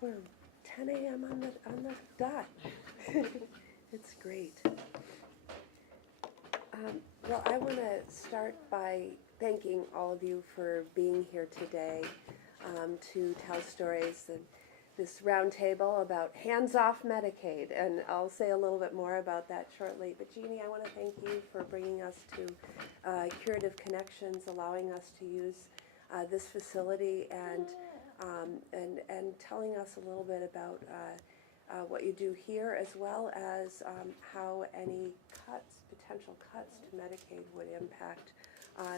We're 10 a.m. on the dot. It's great. Well, I want to start by thanking all of you for being here today to tell stories and this roundtable about hands-off Medicaid, and I'll say a little bit more about that shortly. But Jeannie, I want to thank you for bringing us to Curative Connections, allowing us to use this facility and telling us a little bit about what you do here, as well as how any potential cuts to Medicaid would impact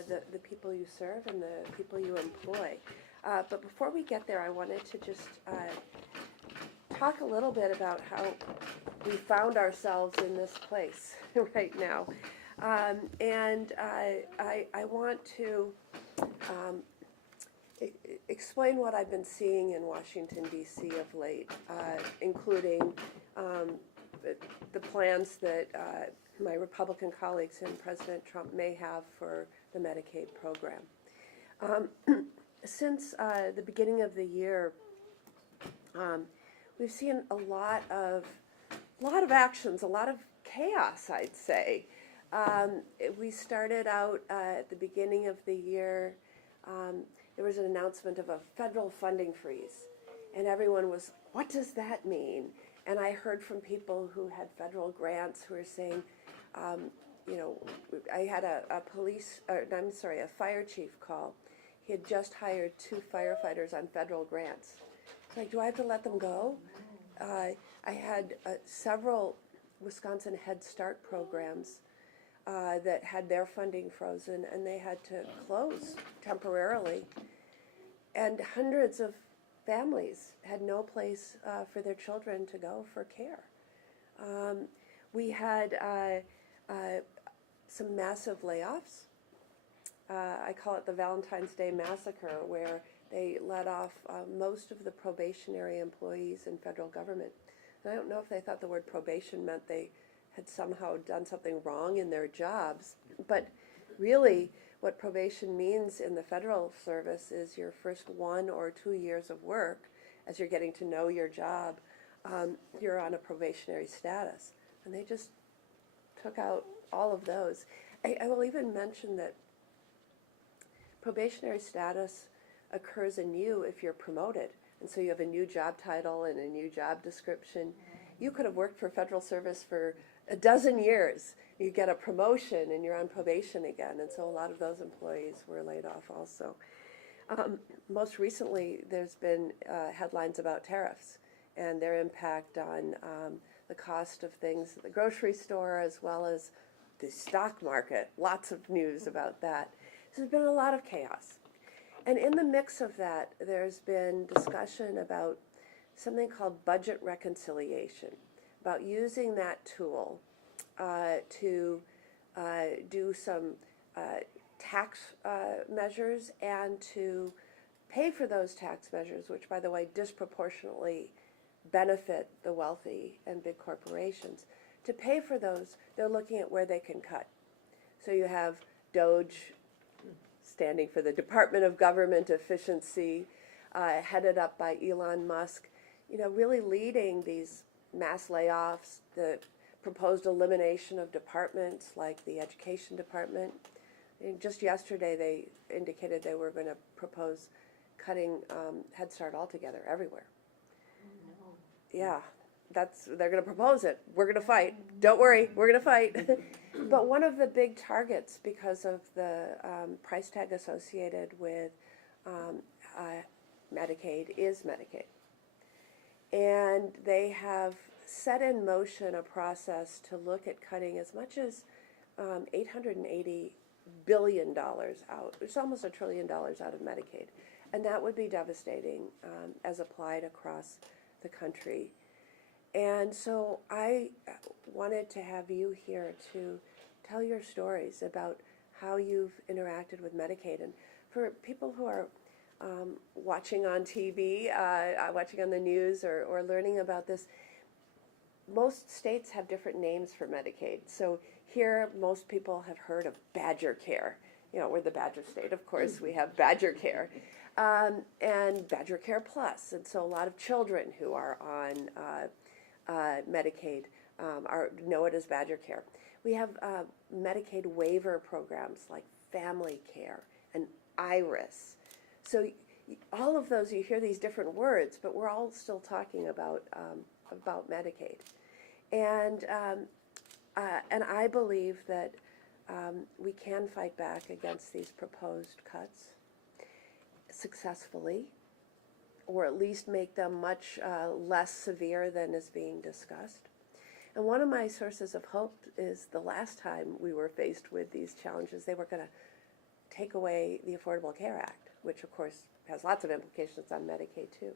the people you serve and the people you employ. But before we get there, I wanted to just talk a little bit about how we found ourselves in this place right now. And I want to explain what I've been seeing in Washington, D.C. of late, including the plans that my Republican colleagues and President Trump may have for the Medicaid program. Since the beginning of the year, we've seen a lot of actions, a lot of chaos, I'd say. We started out at the beginning of the year. There was an announcement of a federal funding freeze, and everyone was, what does that mean? And I heard from people who had federal grants who were saying, I had a fire chief call. He had just hired 2 firefighters on federal grants. It's like, do I have to let them go? I had several Wisconsin Head Start programs that had their funding frozen, and they had to close temporarily. And hundreds of families had no place for their children to go for care. We had some massive layoffs. I call it the Valentine's Day Massacre, where they let off most of the probationary employees in federal government. And I don't know if they thought the word probation meant they had somehow done something wrong in their jobs, but really what probation means in the federal service is your first 1 or 2 years of work, as you're getting to know your job, you're on a probationary status. And they just took out all of those. I will even mention that probationary status occurs anew if you're promoted. And so you have a new job title and a new job description. You could have worked for federal service for a dozen years. You get a promotion and you're on probation again. And so a lot of those employees were laid off also. Most recently, there's been headlines about tariffs and their impact on the cost of things at the grocery store, as well as the stock market. Lots of news about that. So there's been a lot of chaos. And in the mix of that, there's been discussion about something called budget reconciliation, about using that tool to do some tax measures and to pay for those tax measures, which, by the way, disproportionately benefit the wealthy and big corporations. To pay for those, they're looking at where they can cut. So you have DOGE, standing for the Department of Government Efficiency, headed up by Elon Musk, really leading these mass layoffs, the proposed elimination of departments like the education department. And just yesterday they indicated they were going to propose cutting Head Start altogether everywhere. Oh, no. Yeah, they're going to propose it. We're going to fight. Don't worry, we're going to fight. But one of the big targets, because of the price tag associated with Medicaid, is Medicaid. And they have set in motion a process to look at cutting as much as $880 billion out. It's almost $1 trillion out of Medicaid. And that would be devastating as applied across the country. And so I wanted to have you here to tell your stories about how you've interacted with Medicaid. And for people who are watching on TV, watching on the news, or learning about this, most states have different names for Medicaid. So here, most people have heard of Badger Care. we're the Badger State, of course. We have Badger Care and Badger Care Plus. And so a lot of children who are on Medicaid know it as Badger Care. We have Medicaid waiver programs like Family Care and IRIS. So all of those, you hear these different words, but we're all still talking about Medicaid. And I believe that we can fight back against these proposed cuts successfully, or at least make them much less severe than is being discussed. And one of my sources of hope is the last time we were faced with these challenges, they were going to take away the Affordable Care Act, which of course has lots of implications on Medicaid too.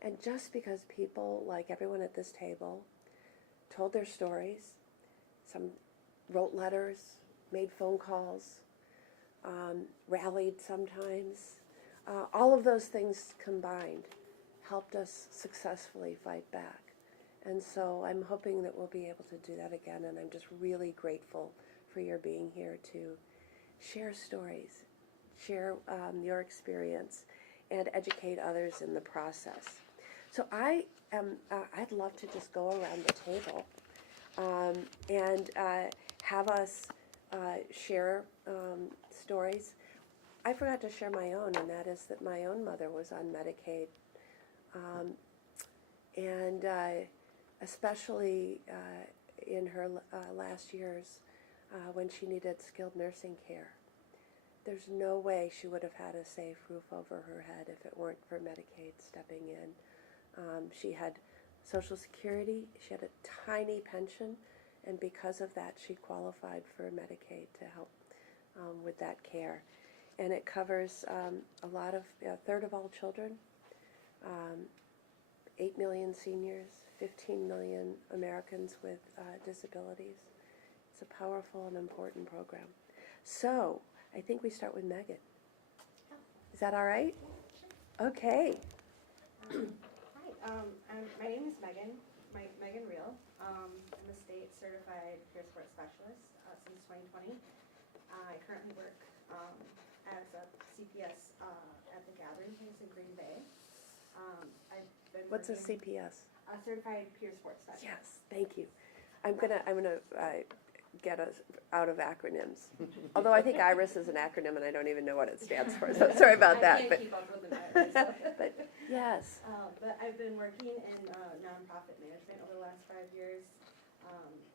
And just because people, like everyone at this table, told their stories, some wrote letters, made phone calls, rallied sometimes, all of those things combined helped us successfully fight back. And so I'm hoping that we'll be able to do that again, and I'm just really grateful for your being here to share stories, share your experience, and educate others in the process. So I'd love to just go around the table and have us share stories. I forgot to share my own, and that is that my own mother was on Medicaid, and especially in her last years when she needed skilled nursing care. There's no way she would have had a safe roof over her head if it weren't for Medicaid stepping in. She had Social Security, she had a tiny pension, and because of that she qualified for Medicaid to help with that care. And it covers a lot of, a third of all children, 8 million seniors, 15 million Americans with disabilities. It's a powerful and important program. So, I think we start with Megan. Is that all right? Okay. Hi, my name is Megan, Megan Reel. I'm a state certified peer support specialist since 2020. I currently work as a CPS at the Gathering Place in Green Bay. I've been What's a CPS? A certified peer support specialist. Yes, thank you. I'm gonna get us out of acronyms. Although I think IRIS is an acronym and I don't even know what it stands for, so sorry about that. I can't keep up with the IRIS. But yes. But I've been working in nonprofit management over the last 5 years,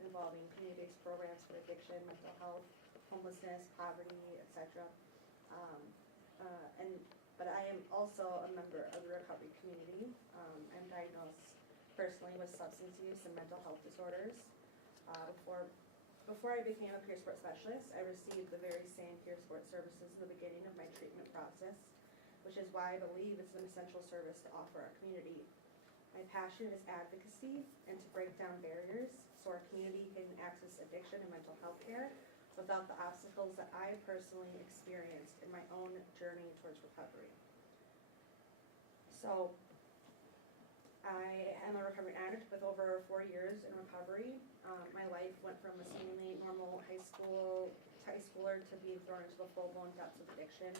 involving community-based programs for addiction, mental health, homelessness, poverty, etc. But I am also a member of the recovery community. I'm diagnosed personally with substance use and mental health disorders. Before I became a peer support specialist, I received the very same peer support services in the beginning of my treatment process, which is why I believe it's an essential service to offer our community. My passion is advocacy and to break down barriers so our community can access addiction and mental health care without the obstacles that I personally experienced in my own journey towards recovery. So, I am a recovering addict with over 4 years in recovery. My life went from a seemingly normal high schooler to being thrown into the full-blown depths of addiction.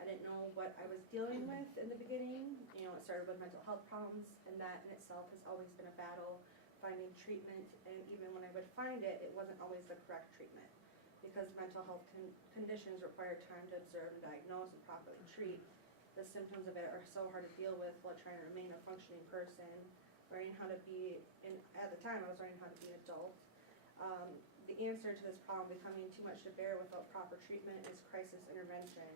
I didn't know what I was dealing with in the beginning. It started with mental health problems, and that in itself has always been a battle, finding treatment, and even when I would find it, it wasn't always the correct treatment. Because mental health conditions require time to observe and diagnose and properly treat. The symptoms of it are so hard to deal with while trying to remain a functioning person, learning how to be, at the time I was learning how to be an adult. The answer to this problem becoming too much to bear without proper treatment is crisis intervention,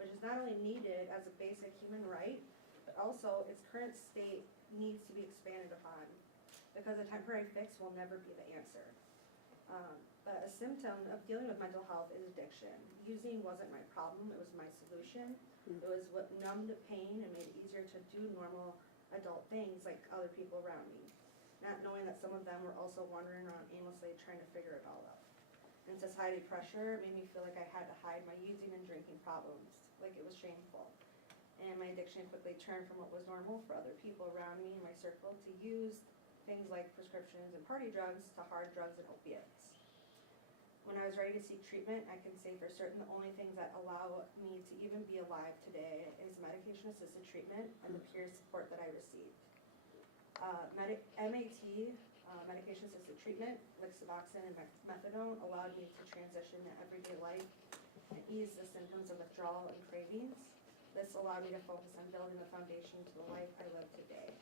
which is not only needed as a basic human right, but also its current state needs to be expanded upon, because a temporary fix will never be the answer. But a symptom of dealing with mental health is addiction. Using wasn't my problem, it was my solution. It was what numbed the pain and made it easier to do normal adult things like other people around me, not knowing that some of them were also wandering around aimlessly trying to figure it all out. And society pressure made me feel like I had to hide my using and drinking problems, like it was shameful. And my addiction quickly turned from what was normal for other people around me in my circle to use things like prescriptions and party drugs to hard drugs and opiates. When I was ready to seek treatment, I can say for certain the only things that allow me to even be alive today is medication-assisted treatment and the peer support that I received. MAT, medication-assisted treatment, like Suboxone and methadone, allowed me to transition to everyday life and ease the symptoms of withdrawal and cravings. This allowed me to focus on building the foundation to the life I live today.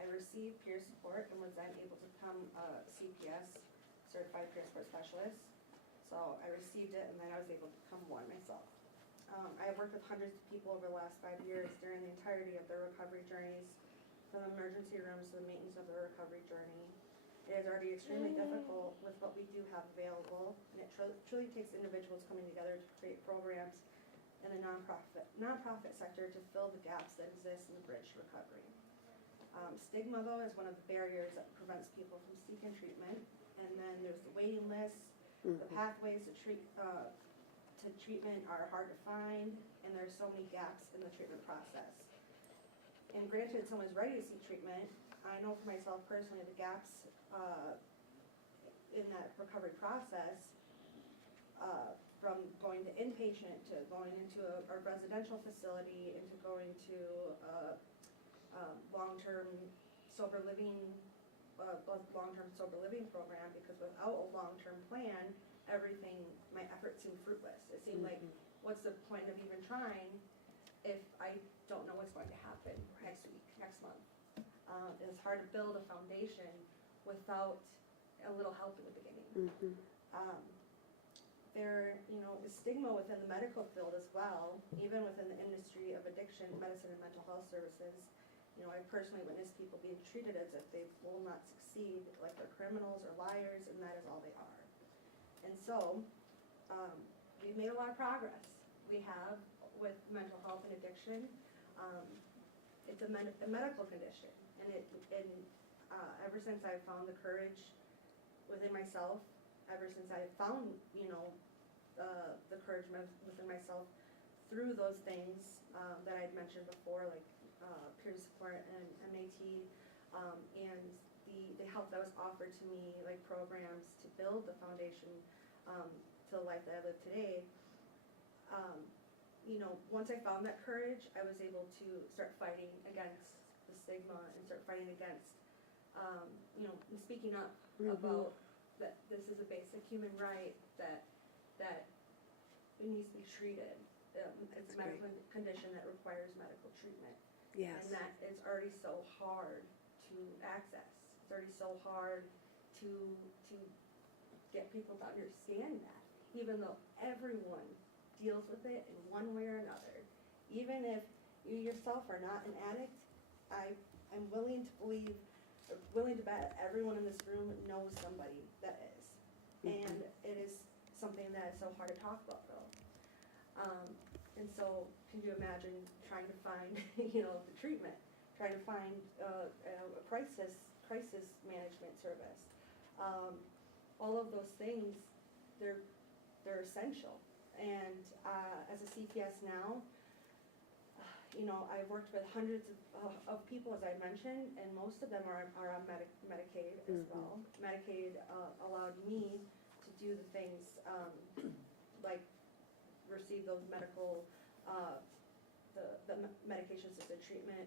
I received peer support and was then able to become a CPS, Certified Peer Support Specialist. So I received it, and then I was able to become one myself. I have worked with hundreds of people over the last 5 years during the entirety of their recovery journeys, from the emergency rooms to the maintenance of their recovery journey. It is already extremely difficult with what we do have available, and it truly takes individuals coming together to create programs in the nonprofit sector to fill the gaps that exist in the bridge to recovery. Stigma, though, is one of the barriers that prevents people from seeking treatment. And then there's the waiting lists. The pathways to treatment are hard to find, and there's so many gaps in the treatment process. And granted, someone's ready to seek treatment, I know for myself personally the gaps in that recovery process, from going to inpatient to going into a residential facility into going to long-term sober living program, because without a long-term plan, my efforts seem fruitless. It seemed like, what's the point of even trying if I don't know what's going to happen next week, next month? It's hard to build a foundation without a little help in the beginning. There, is stigma within the medical field as well, even within the industry of addiction, medicine, and mental health services. I personally witnessed people being treated as if they will not succeed, like they're criminals or liars, and that is all they are. And so, we've made a lot of progress. We have with mental health and addiction. It's a medical condition, and ever since I found the courage within myself, ever since I found the courage within myself through those things that I'd mentioned before, like peer support and MAT, and the help that was offered to me, like programs to build the foundation to the life that I live today. Once I found that courage, I was able to start fighting against the stigma and start fighting against, and speaking up about that this is a basic human right that it needs to be treated. It's a medical condition that requires medical treatment. Yes. And that it's already so hard to access. It's already so hard to get people to understand that, even though everyone deals with it in one way or another. Even if you yourself are not an addict, I'm willing to bet everyone in this room knows somebody that is. And it is something that is so hard to talk about, though. And so, can you imagine trying to find, the treatment, trying to find a crisis management service? All of those things, they're essential. And as a CPS now, I've worked with hundreds of people, as I mentioned, and most of them are on Medicaid as well. Medicaid allowed me to do the things like receive those medical, the medication-assisted treatment.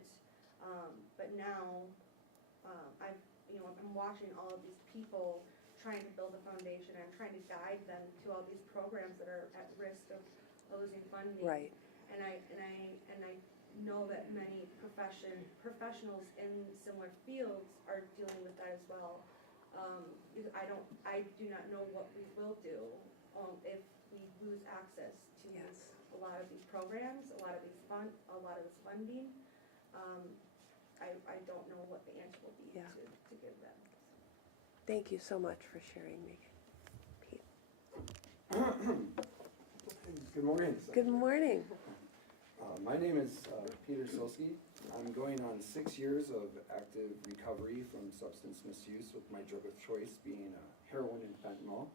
But now, I'm watching all of these people trying to build a foundation. I'm trying to guide them to all these programs that are at risk of losing funding. Right. And I know that many professionals in similar fields are dealing with that as well. I do not know what we will do if we lose access to a lot of these programs, a lot of this funding. I don't know what the answer will be to give them. Thank you so much for sharing, Megan. Pete. Good morning. Good morning. My name is Peter Silsky. I'm going on 6 years of active recovery from substance misuse, with my drug of choice being heroin and fentanyl.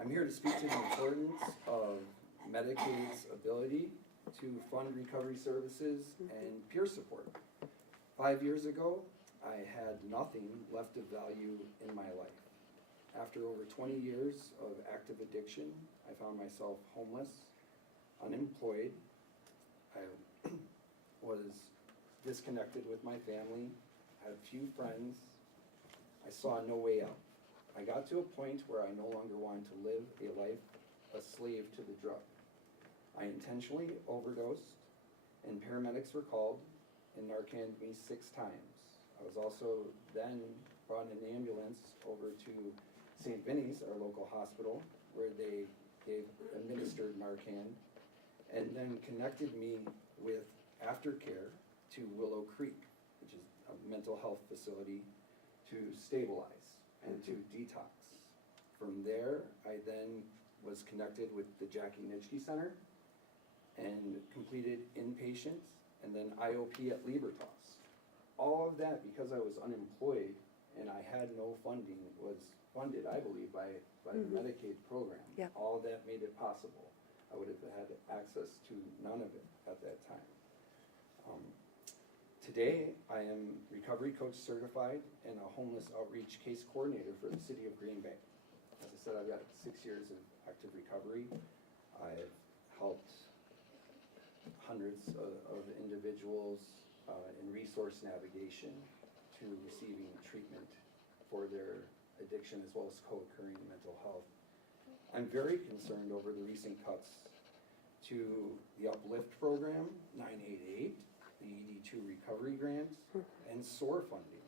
I'm here to speak to the importance of Medicaid's ability to fund recovery services and peer support. 5 years ago, I had nothing left of value in my life. After over 20 years of active addiction, I found myself homeless, unemployed. I was disconnected with my family, had few friends. I saw no way out. I got to a point where I no longer wanted to live a life a slave to the drug. I intentionally overdosed, and paramedics were called and Narcaned me 6 times. I was also then brought in an ambulance over to St. Vinny's, our local hospital, where they administered Narcan, and then connected me with aftercare to Willow Creek, which is a mental health facility, to stabilize and to detox. From there, I then was connected with the Jackie Nitschke Center and completed inpatient and then IOP at Libertas. All of that because I was unemployed and I had no funding, was funded, I believe, by the Medicaid program. Yep. All of that made it possible. I would have had access to none of it at that time. Today, I am recovery coach certified and a homeless outreach case coordinator for the city of Green Bay. As I said, I've got 6 years of active recovery. I've helped hundreds of individuals in resource navigation to receiving treatment for their addiction as well as co-occurring mental health. I'm very concerned over the recent cuts to the Uplift program, 988, the ED2 recovery grant, and SOAR funding.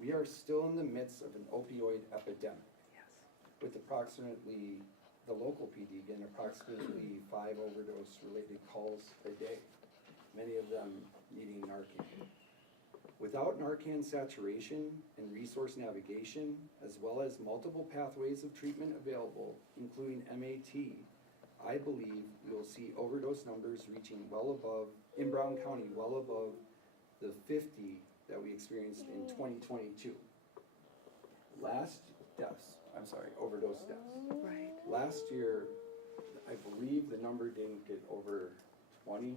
We are still in the midst of an opioid epidemic, Yes. with approximately, the local PD getting approximately 5 overdose-related calls a day, many of them needing Narcan. Without Narcan saturation and resource navigation, as well as multiple pathways of treatment available, including MAT, I believe we will see overdose numbers reaching well above, in Brown County, well above the 50 that we experienced in 2022. Overdose deaths. Right. Last year, I believe the number didn't get over 20,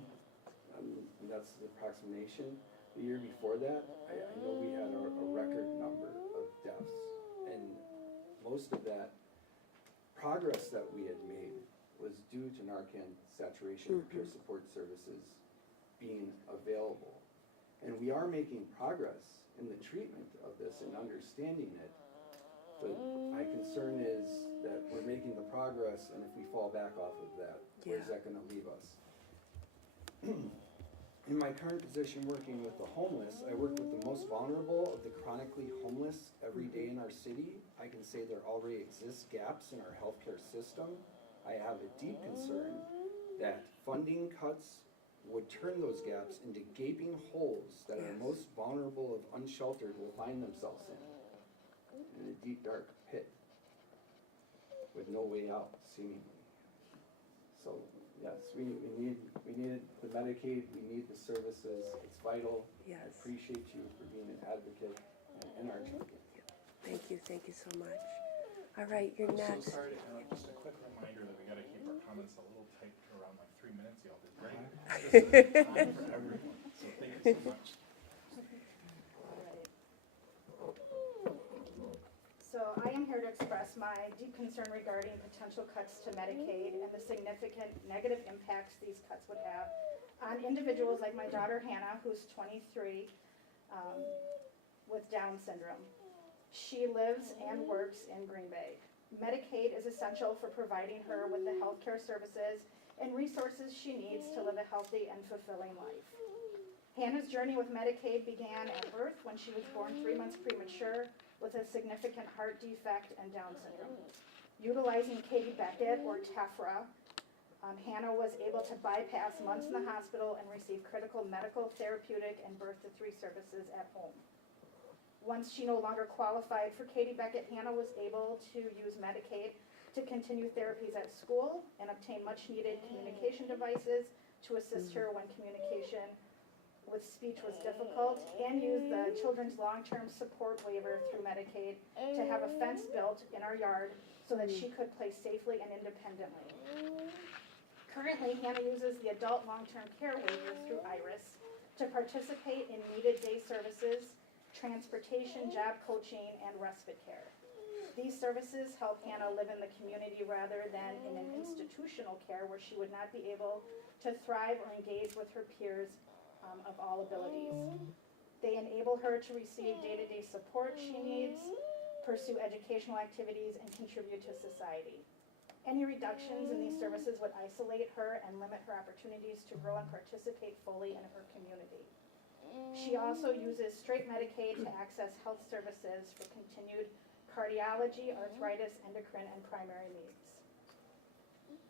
and that's the approximation. The year before that, I know we had a record number of deaths, and most of that progress that we had made was due to Narcan saturation and peer support services being available. And we are making progress in the treatment of this and understanding it, but my concern is that we're making the progress, and if we fall back off of that, where's that gonna leave us? In my current position working with the homeless, I work with the most vulnerable of the chronically homeless every day in our city. I can say there already exist gaps in our healthcare system. I have a deep concern that funding cuts would turn those gaps into gaping holes that our most vulnerable of unsheltered will find themselves in a deep dark pit with no way out, seemingly. So yes, we need the Medicaid, we need the services, it's vital. Yes. I appreciate you for being an advocate and our champion. Thank you so much. All right, you're I'm next. so sorry to interrupt, just a quick reminder that we gotta keep our comments a little tight to around like 3 minutes, y'all did great. This is time for everyone, so thank you so much. So I am here to express my deep concern regarding potential cuts to Medicaid and the significant negative impacts these cuts would have on individuals like my daughter Hannah, who's 23, with Down syndrome. She lives and works in Green Bay. Medicaid is essential for providing her with the healthcare services and resources she needs to live a healthy and fulfilling life. Hannah's journey with Medicaid began at birth when she was born 3 months premature with a significant heart defect and Down syndrome. Utilizing Katie Beckett, or Tefra, Hannah was able to bypass months in the hospital and receive critical medical, therapeutic, and birth-to-3 services at home. Once she no longer qualified for Katie Beckett, Hannah was able to use Medicaid to continue therapies at school and obtain much-needed communication devices to assist her when communication with speech was difficult, and use the Children's Long-Term Support Waiver through Medicaid to have a fence built in our yard so that she could play safely and independently. Currently, Hannah uses the Adult Long-Term Care Waiver through IRIS to participate in needed day services, transportation, job coaching, and respite care. These services help Hannah live in the community rather than in an institutional care where she would not be able to thrive or engage with her peers of all abilities. They enable her to receive day-to-day support she needs, pursue educational activities, and contribute to society. Any reductions in these services would isolate her and limit her opportunities to grow and participate fully in her community. She also uses straight Medicaid to access health services for continued cardiology, arthritis, endocrine, and primary needs.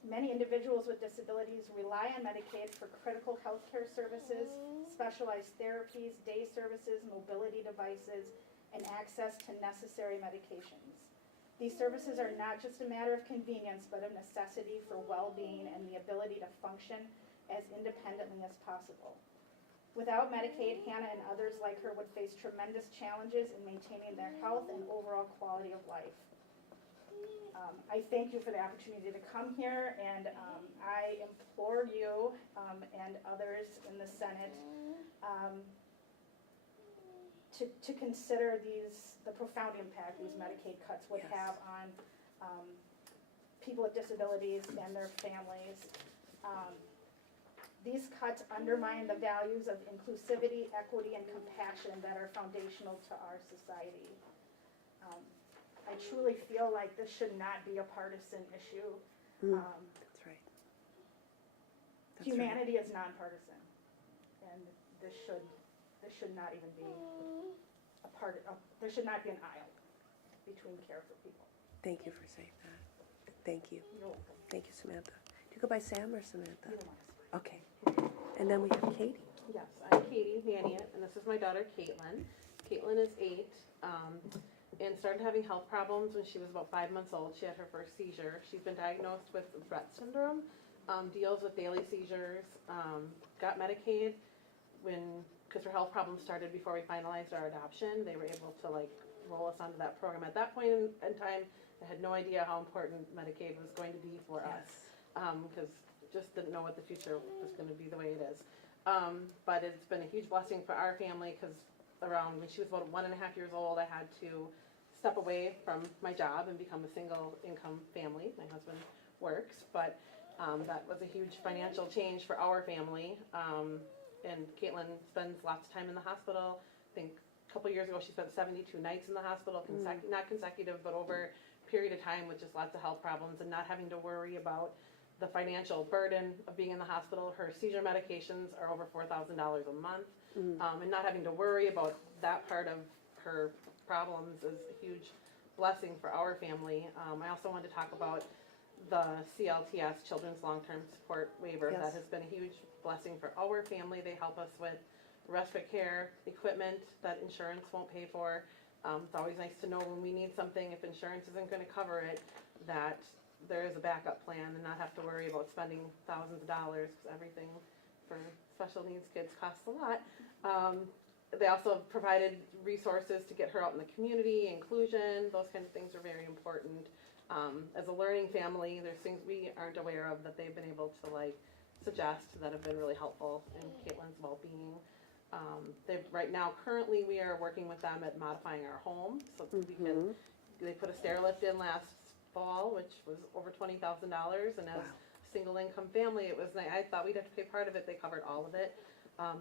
Many individuals with disabilities rely on Medicaid for critical health care services, specialized therapies, day services, mobility devices, and access to necessary medications. These services are not just a matter of convenience, but a necessity for well-being and the ability to function as independently as possible. Without Medicaid, Hannah and others like her would face tremendous challenges in maintaining their health and overall quality of life. I thank you for the opportunity to come here, and I implore you and others in the Senate to consider the profound impact these Medicaid cuts would Yes. have on people with disabilities and their families. These cuts undermine the values of inclusivity, equity, and compassion that are foundational to our society. I truly feel like this should not be a partisan issue. That's right. That's right. Humanity is nonpartisan, and this should not even be there should not be an aisle between care for people. Thank you for saying that. Thank you. You're welcome. Thank you, Samantha. Do you go by Sam or Samantha? Either one is fine. Okay. And then we have Katie. Yes, I'm Katie Vanian, and this is my daughter Caitlin. Caitlin is 8, and started having health problems when she was about 5 months old. She had her first seizure. She's been diagnosed with Rett syndrome, deals with daily seizures, got Medicaid because her health problems started before we finalized our adoption. They were able to roll us onto that program. At that point in time, I had no idea how important Medicaid was going to be for us, because just didn't know what the future was going to be the way it is. But it's been a huge blessing for our family, because around when she was about 1.5 years old, I had to step away from my job and become a single income family. My husband works, but that was a huge financial change for our family. And Caitlin spends lots of time in the hospital. I think a couple years ago she spent 72 nights in the hospital, not consecutive, but over a period of time with just lots of health problems and not having to worry about the financial burden of being in the hospital. Her seizure medications are over $4,000 a month, and not having to worry about that part of her problems is a huge blessing for our family. I also wanted to talk about the CLTS, Children's Long-Term Support Waiver. Yes. That has been a huge blessing for our family. They help us with respite care equipment that insurance won't pay for. It's always nice to know when we need something, if insurance isn't going to cover it, that there is a backup plan and not have to worry about spending thousands of dollars, because everything for special needs kids costs a lot. They also provided resources to get her out in the community, inclusion, those kind of things are very important. As a learning family, there's things we aren't aware of that they've been able to suggest that have been really helpful in Caitlin's well-being. Right now, currently, we are working with them at modifying our home, so we can. They put a stair lift in last fall, which was over $20,000, and as a single income family, it was nice. I thought we'd have to pay part of it. They covered all of it.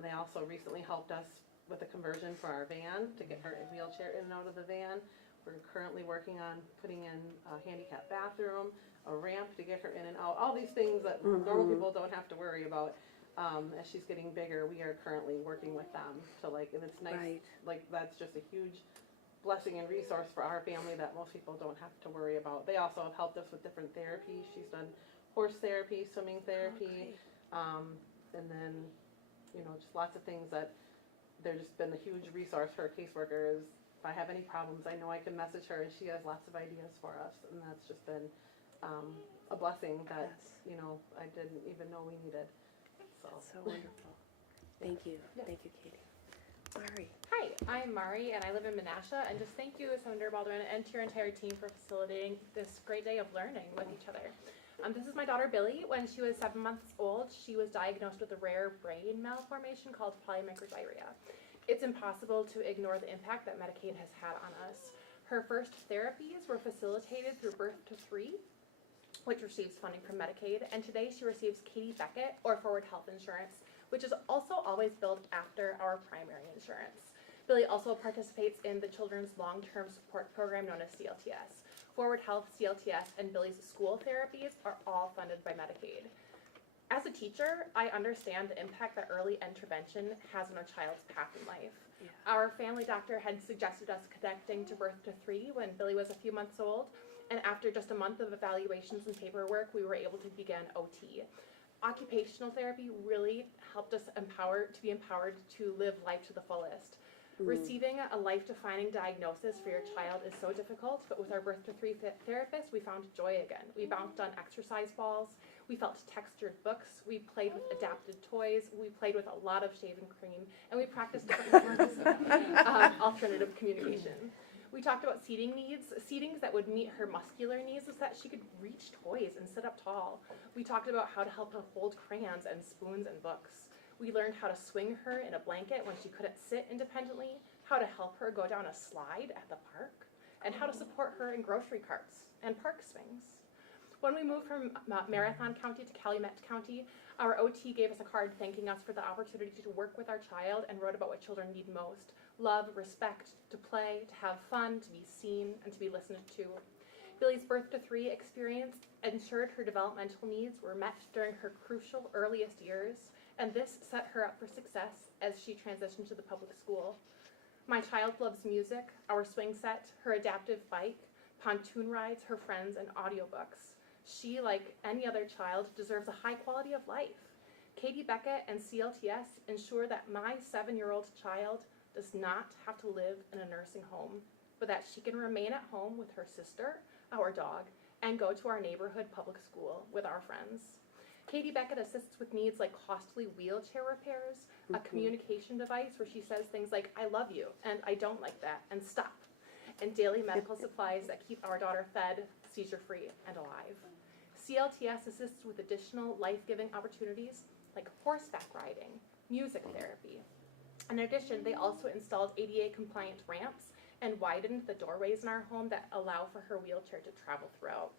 They also recently helped us with a conversion for our van to get her a wheelchair in and out of the van. We're currently working on putting in a handicap bathroom, a ramp to get her in and out. All these things that normal people don't have to worry about. As she's getting bigger, we are currently working with them to and it's nice. That's just a huge blessing and resource for our family that most people don't have to worry about. They also have helped us with different therapies. She's done horse therapy, swimming therapy, and then just lots of things that they've just been a huge resource for a caseworker. Is if I have any problems, I know I can message her, and she has lots of ideas for us, and that's just been a blessing that I didn't even know we needed. So wonderful. Thank you. Yeah. Thank you, Katie. Mari. Hi, I'm Mari, and I live in Menasha, and just thank you, Senator Baldwin, and to your entire team for facilitating this great day of learning with each other. This is my daughter, Billy. When she was 7 months old, she was diagnosed with a rare brain malformation called polymicrogyria. It's impossible to ignore the impact that Medicaid has had on us. Her first therapies were facilitated through Birth to 3, which receives funding from Medicaid, and today she receives Katie Beckett, or Forward Health Insurance, which is also always billed after our primary insurance. Billy also participates in the Children's Long-Term Support Program known as CLTS. Forward Health, CLTS, and Billy's school therapies are all funded by Medicaid. As a teacher, I understand the impact that early intervention has on a child's path in life. Yeah. Our family doctor had suggested us connecting to Birth to 3 when Billy was a few months old, and after just a month of evaluations and paperwork, we were able to begin OT. Occupational therapy really helped us be empowered to live life to the fullest. Receiving a life-defining diagnosis for your child is so difficult, but with our Birth to 3 therapist, we found joy again. We bounced on exercise balls, we felt textured books, we played with adapted toys, we played with a lot of shaving cream, and we practiced different forms of alternative communication. We talked about seatings that would meet her muscular needs so that she could reach toys and sit up tall. We talked about how to help her hold crayons and spoons and books. We learned how to swing her in a blanket when she couldn't sit independently, how to help her go down a slide at the park, and how to support her in grocery carts and park swings. When we moved from Marathon County to Calumet County, our OT gave us a card thanking us for the opportunity to work with our child and wrote about what children need most: love, respect, to play, to have fun, to be seen, and to be listened to. Billy's Birth to 3 experience ensured her developmental needs were met during her crucial earliest years, and this set her up for success as she transitioned to the public school. My child loves music, our swing set, her adaptive bike, pontoon rides, her friends, and audiobooks. She, like any other child, deserves a high quality of life. Katie Beckett and CLTS ensure that my 7-year-old child does not have to live in a nursing home, but that she can remain at home with her sister, our dog, and go to our neighborhood public school with our friends. Katie Beckett assists with needs like costly wheelchair repairs, a communication device where she says things like, "I love you," and "I don't like that," and "stop," and daily medical supplies that keep our daughter fed, seizure-free, and alive. CLTS assists with additional life-giving opportunities like horseback riding, music therapy. In addition, they also installed ADA-compliant ramps and widened the doorways in our home that allow for her wheelchair to travel throughout.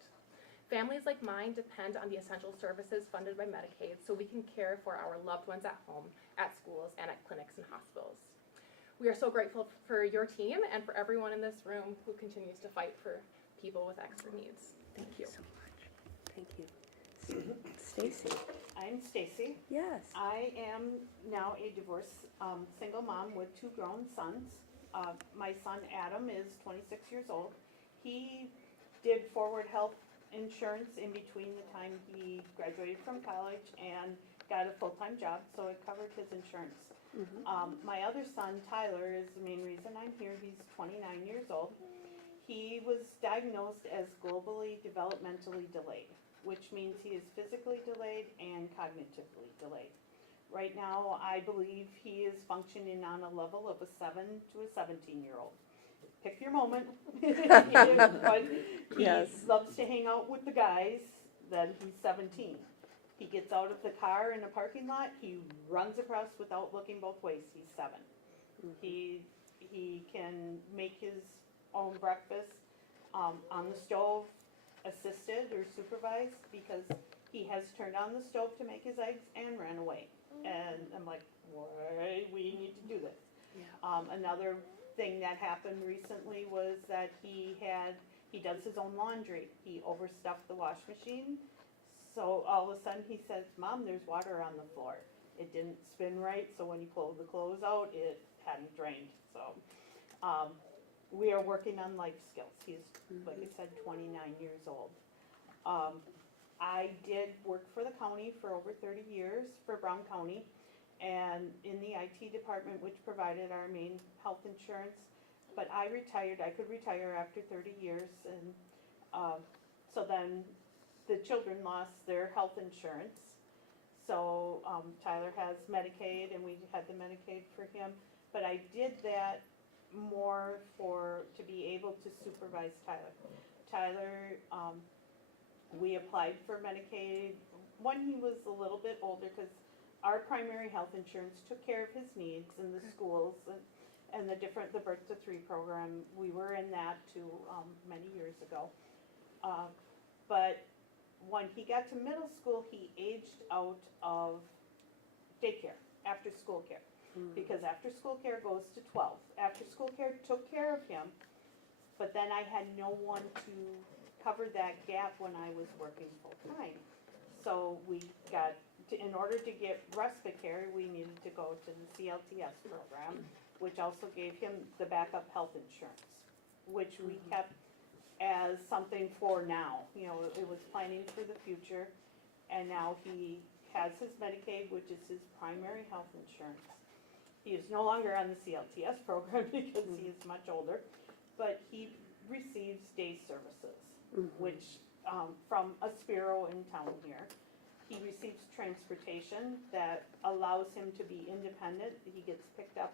Families like mine depend on the essential services funded by Medicaid so we can care for our loved ones at home, at schools, and at clinics and hospitals. We are so grateful for your team and for everyone in this room who continues to fight for people with extra needs. Thank you. So much. Thank you. Stacy. I'm Stacy. Yes. I am now a divorced single mom with 2 grown sons. My son Adam is 26 years old. He did Forward Health Insurance in between the time he graduated from college and got a full-time job, so it covered his insurance. My other son Tyler is the main reason I'm here. He's 29 years old. He was diagnosed as globally developmentally delayed, which means he is physically delayed and cognitively delayed. Right now, I believe he is functioning on a level of a 7 to a 17-year-old. Pick your moment. But he Yes. loves to hang out with the guys. Then he's 17. He gets out of the car in a parking lot. He runs across without looking both ways. He's 7. He can make his own breakfast on the stove, assisted or supervised, because he has turned on the stove to make his eggs and ran away. And I'm like, why? We need to do this. Yeah. Another thing that happened recently was that he does his own laundry. He overstuffed the wash machine. So all of a sudden he says, "Mom, there's water on the floor." It didn't spin right, so when he pulled the clothes out, it hadn't drained. So we are working on life skills. He's, like I said, 29 years old. I did work for the county for over 30 years for Brown County, and in the IT department, which provided our main health insurance. But I retired. I could retire after 30 years, and so then the children lost their health insurance. So Tyler has Medicaid, and we had the Medicaid for him. But I did that more to be able to supervise Tyler. Tyler, we applied for Medicaid when he was a little bit older, because our primary health insurance took care of his needs in the schools, and the Birth to Three program, we were in that too, many years ago. But when he got to middle school, he aged out of daycare, after school care. Because after school care goes to 12. After school care took care of him, but then I had no one to cover that gap when I was working full-time. So we got, in order to get respite care, we needed to go to the CLTS program, which also gave him the backup health insurance, which we kept as something for now. You know, it was planning for the future, and now he has his Medicaid, which is his primary health insurance. He is no longer on the CLTS program because he is much older, but he receives day services, which, from a Spiro in town here. He receives transportation that allows him to be independent. He gets picked up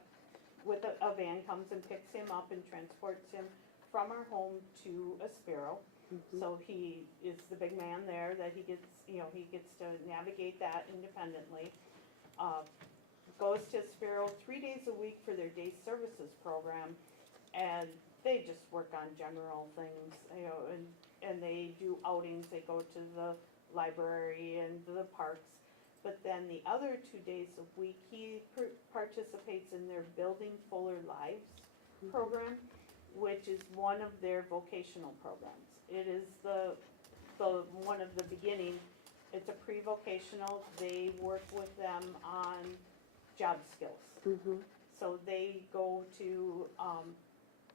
with a van, comes and picks him up and transports him from our home to a Spiro. So he is the big man there that he gets, you know, he gets to navigate that independently. Goes to Spiro 3 days a week for their day services program, and they just work on general things, you know, and they do outings. They go to the library and the parks. But then the other 2 days a week, he participates in their Building Fuller Lives program, which is one of their vocational programs. It is the one of the beginning. It's a pre-vocational. They work with them on job skills. So they go to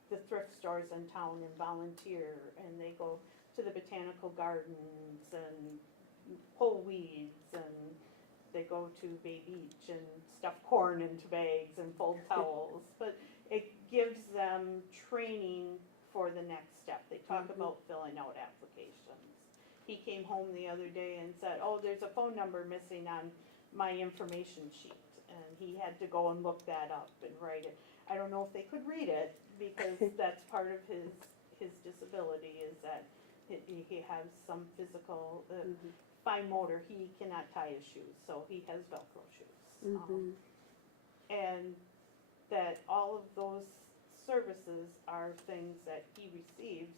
the thrift stores in town and volunteer, and they go to the botanical gardens and pull weeds, and they go to Bay Beach and stuff corn into bags and fold towels. But it gives them training for the next step. They talk about filling out applications. He came home the other day and said, oh, there's a phone number missing on my information sheet. And he had to go and look that up and write it. I don't know if they could read it, because that's part of his disability, is that he has some physical, fine motor. He cannot tie his shoes, so he has Velcro shoes. And that all of those services are things that he receives.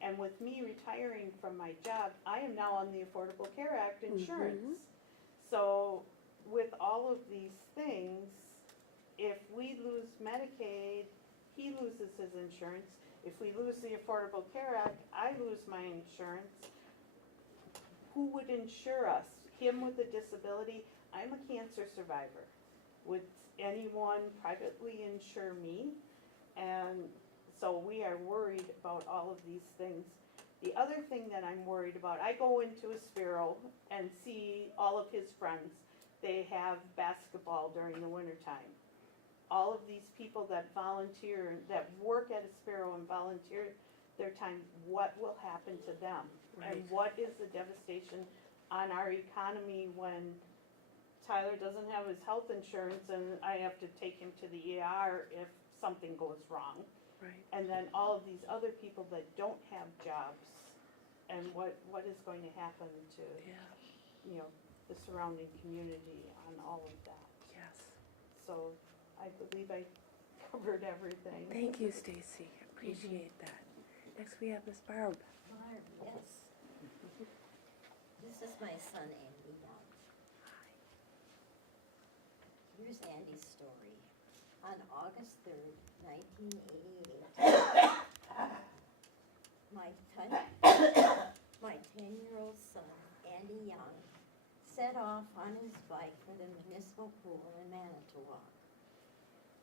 And with me retiring from my job, I am now on the Affordable Care Act insurance. So with all of these things, if we lose Medicaid, he loses his insurance. If we lose the Affordable Care Act, I lose my insurance. Who would insure us? Him with a disability? I'm a cancer survivor. Would anyone privately insure me? And so we are worried about all of these things. The other thing that I'm worried about, I go into a Spiro and see all of his friends. They have basketball during the wintertime. All of these people that volunteer, that work at a Spiro and volunteer their time, what will happen to them? And what is the devastation on our economy when Tyler doesn't have his health insurance and I have to take him to the ER if something goes wrong? And then all of these other people that don't have jobs, and what is going to happen to, you know, the surrounding community on all of that. So I believe I covered everything. Thank you, Stacy. Appreciate that. Next we have Miss Barb. Barb, yes. This is my son, Andy Young. Here's Andy's story. On August 3rd, 1988, my 10-year-old son, Andy Young, set off on his bike for the municipal pool in Manitowoc.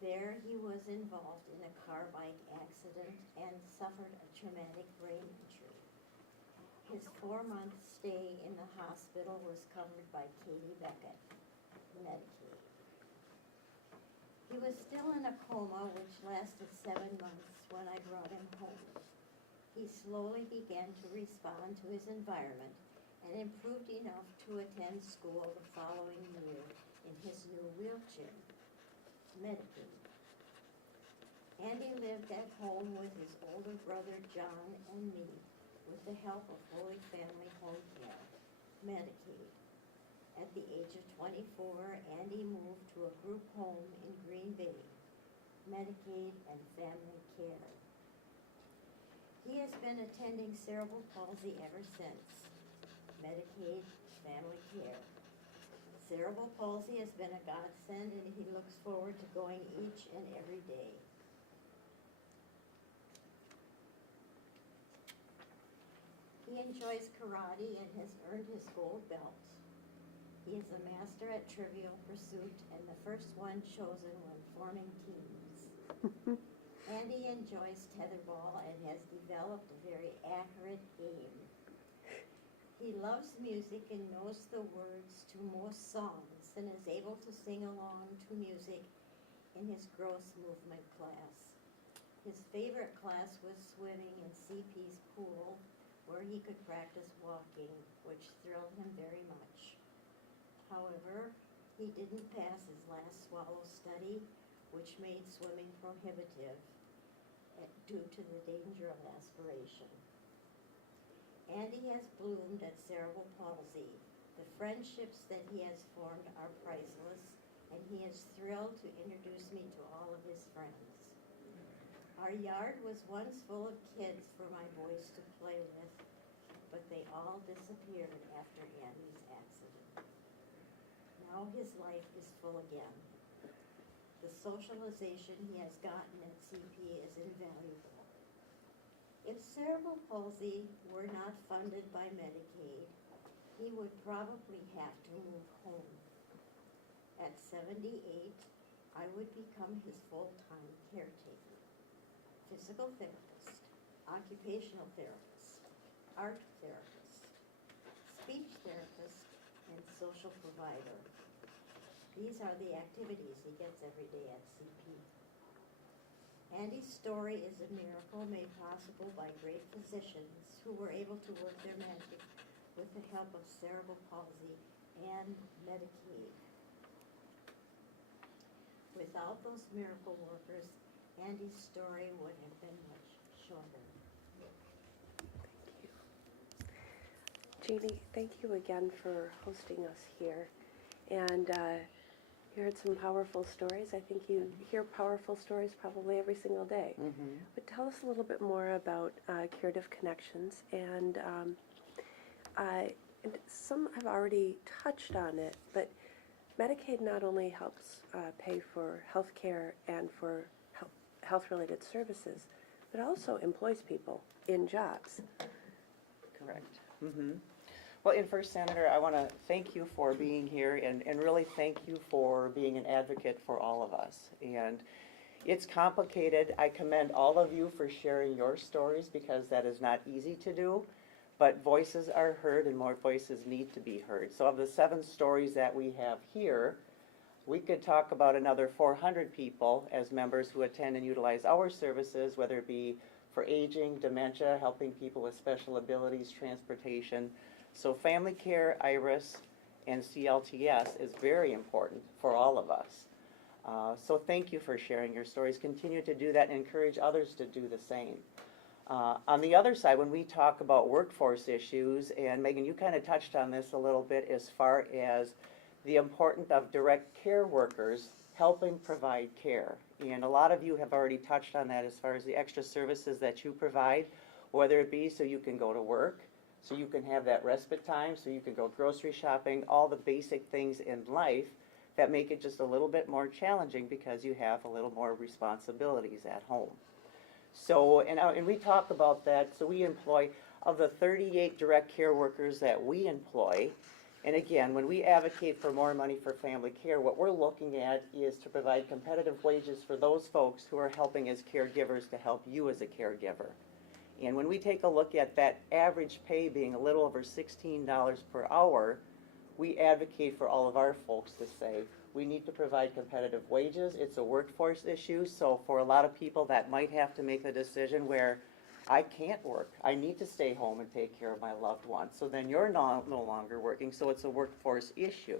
There he was involved in a car bike accident and suffered a traumatic brain injury. His 4-month stay in the hospital was covered by Katie Beckett, Medicaid. He was still in a coma which lasted 7 months when I brought him home. He slowly began to respond to his environment and improved enough to attend school the following year in his new wheelchair, Medicaid. Andy lived at home with his older brother John and me with the help of Holy Family Home Care, Medicaid. At the age of 24, Andy moved to a group home in Green Bay. Medicaid, and family care. He has been attending cerebral palsy ever since. Medicaid, family care. Cerebral palsy has been a godsend, and he looks forward to going each and every day. He enjoys karate and has earned his gold belt. He is a master at Trivial Pursuit and the first one chosen when forming teams. Andy enjoys tetherball and has developed a very accurate aim. He loves music and knows the words to most songs and is able to sing along to music in his gross movement class. His favorite class was swimming in CP's pool, where he could practice walking, which thrilled him very much. However, he didn't pass his last swallow study, which made swimming prohibitive due to the danger of aspiration. Andy has bloomed at cerebral palsy. The friendships that he has formed are priceless, and he is thrilled to introduce me to all of his friends. Our yard was once full of kids for my boys to play with, but they all disappeared after Andy's accident. Now his life is full again. The socialization he has gotten at CP is invaluable. If cerebral palsy were not funded by Medicaid, he would probably have to move home. At 78, I would become his full-time caretaker, physical therapist, occupational therapist, art therapist, speech therapist, and social provider. These are the activities he gets every day at CP. Andy's story is a miracle made possible by great physicians who were able to work their magic with the help of cerebral palsy and Medicaid. Without those miracle workers, Andy's story would have been much shorter. Jeannie, thank you again for hosting us here. And you heard some powerful stories. I think you hear powerful stories probably every single day. Mm-hmm. But tell us a little bit more about Curative Connections. And some have already touched on it, but Medicaid not only helps pay for health care and for health-related services, but also employs people in jobs. Correct. Mm-hmm. Well, and first, Senator, I want to thank you for being here and really thank you for being an advocate for all of us. And it's complicated. I commend all of you for sharing your stories because that is not easy to do, but voices are heard and more voices need to be heard. So of the 7 stories that we have here, we could talk about another 400 people as members who attend and utilize our services, whether it be for aging, dementia, helping people with special abilities, transportation. So family care, IRIS, and CLTS is very important for all of us. So thank you for sharing your stories. Continue to do that and encourage others to do the same. On the other side, when we talk about workforce issues, and Megan, you kind of touched on this a little bit as far as the importance of direct care workers helping provide care. And a lot of you have already touched on that as far as the extra services that you provide, whether it be so you can go to work, so you can have that respite time, so you can go grocery shopping, all the basic things in life that make it just a little bit more challenging because you have a little more responsibilities at home. So, and we talk about that, so we employ, of the 38 direct care workers that we employ, and again, when we advocate for more money for family care, what we're looking at is to provide competitive wages for those folks who are helping as caregivers to help you as a caregiver. And when we take a look at that average pay being a little over $16 per hour, we advocate for all of our folks to say, we need to provide competitive wages. It's a workforce issue, so for a lot of people that might have to make the decision where I can't work, I need to stay home and take care of my loved ones. So then you're no longer working, so it's a workforce issue.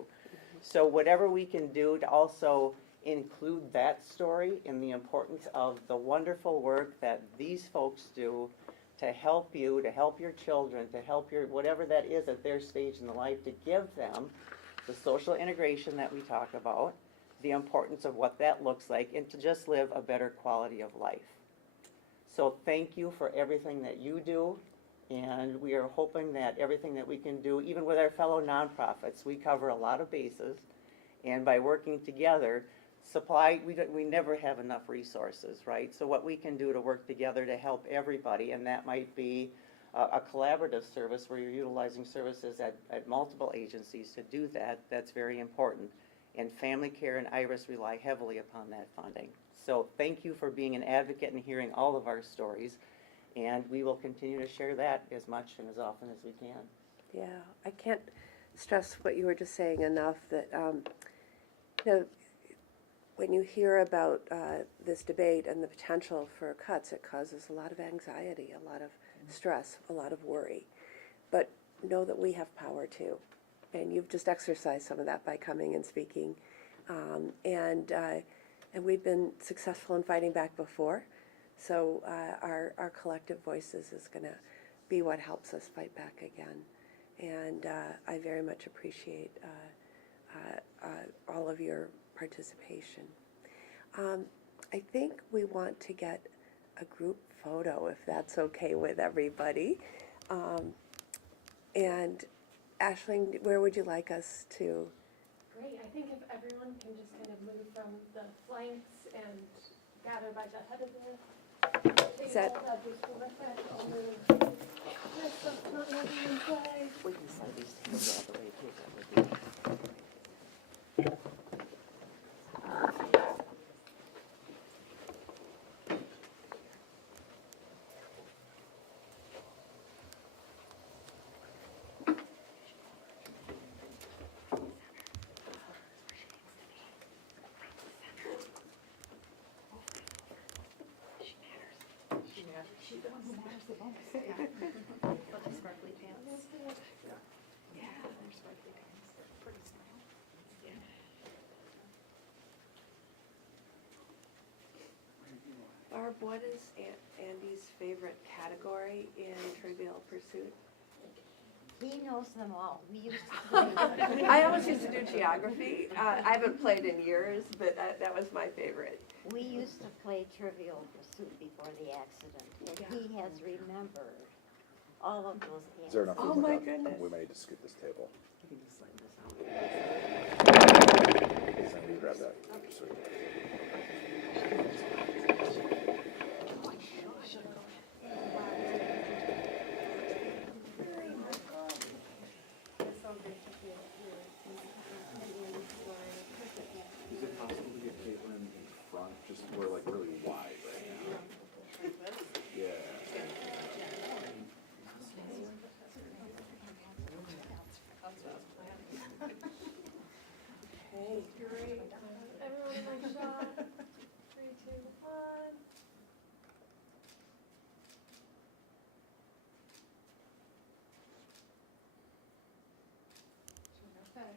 So whatever we can do to also include that story in the importance of the wonderful work that these folks do to help you, to help your children, to help your, whatever that is at their stage in the life, to give them the social integration that we talk about, the importance of what that looks like, and to just live a better quality of life. So thank you for everything that you do, and we are hoping that everything that we can do, even with our fellow nonprofits, we cover a lot of bases, and by working together, we never have enough resources, right? So what we can do to work together to help everybody, and that might be a collaborative service where you're utilizing services at multiple agencies to do that, that's very important. And Family Care and IRIS rely heavily upon that funding. So thank you for being an advocate and hearing all of our stories, and we will continue to share that as much and as often as we can. Yeah, I can't stress what you were just saying enough, that you know, when you hear about this debate and the potential for cuts, it causes a lot of anxiety, a lot of stress, a lot of worry. But know that we have power too. And you've just exercised some of that by coming and speaking. And we've been successful in fighting back before. So our collective voices is going to be what helps us fight back again. And I very much appreciate all of your participation. I think we want to get a group photo, if that's okay with everybody. And Aisling, where would you like us to? Great. I think if everyone can just kind of move from the flanks and gather by the head of the table, that'd be terrific. I'll move this stuff's not moving in place. We can slide these tables out of the way too, that would be. Barb, what is Andy's favorite category in Trivial Pursuit? He knows them all. We used to play. I always used to do geography. I haven't played in years, but that was my favorite. We used to play Trivial Pursuit before the accident, and he has remembered all of those answers. Is there enough Oh room? my goodness. We may need to scoot this table. You can just slide this out. Sandy, you grab that. Sweet. Is it possible to get Caitlin in front? Just we're like really wide right now. Yeah. Okay. Great. Everyone nice shot. 3, 2, 1. Okay.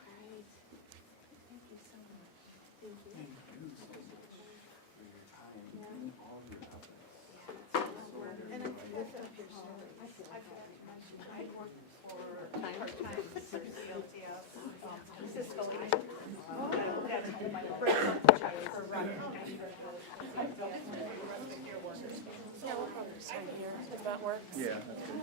Great. Thank you so much. Thank you. Thank you so much for your time and all your efforts. And I worked for part-time for CLTS, Cisco. That's my break for running. Yeah, we'll probably sign here if that works. Yeah, that's good.